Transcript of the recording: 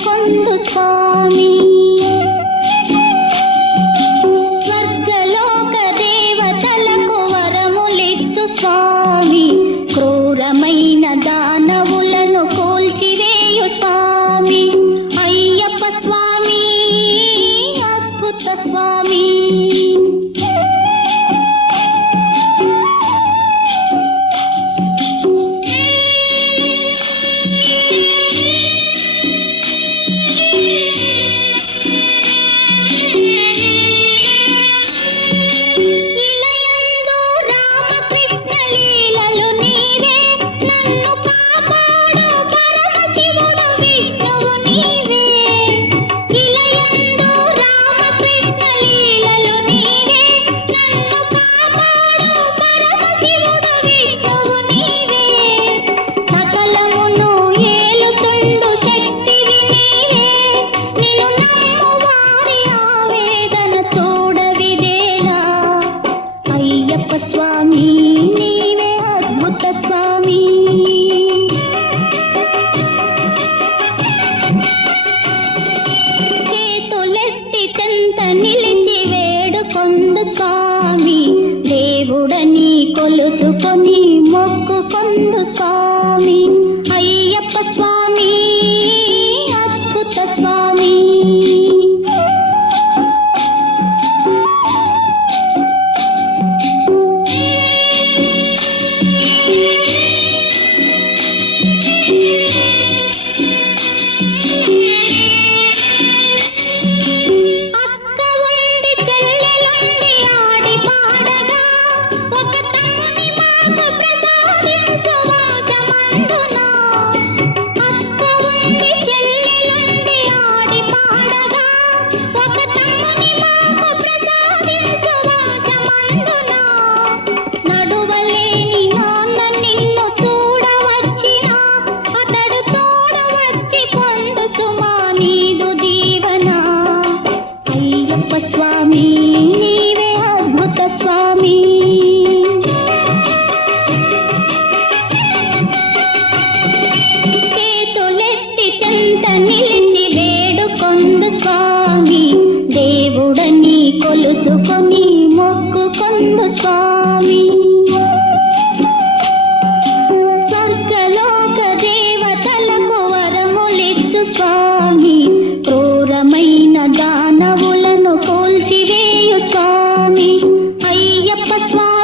మొక్కుకొందు స్వామి. స్వర్గలోక దేవతలకు వరములిచ్చు స్వామి, క్రూరమైన దానవులను కూల్చివేయు స్వామి. అయ్యప్ప స్వామి అద్భుత స్వామి. స్వామి నీవే అద్భుత స్వామి. చేతులెత్తి చెంత నిలిచి వేడుకొందు స్వామి, దేవుడని కొలుచుకొని మొక్కుకొందు స్వామి. అయ్యప్ప స్వామి అద్భుత స్వామి. స్వామి నీవే అద్భుత స్వామి. చేతులెత్తి చెంత నిలిచి వేడుకొందు స్వామి, దేవుడని కొలుచుకొని మొక్కుకొందు స్వామి. స్వర్గలోక దేవతలకు వరములిచ్చు స్వామి, క్రూరమైన దానవులను కూల్చివేయు స్వామి. అయ్యప్ప స్వామి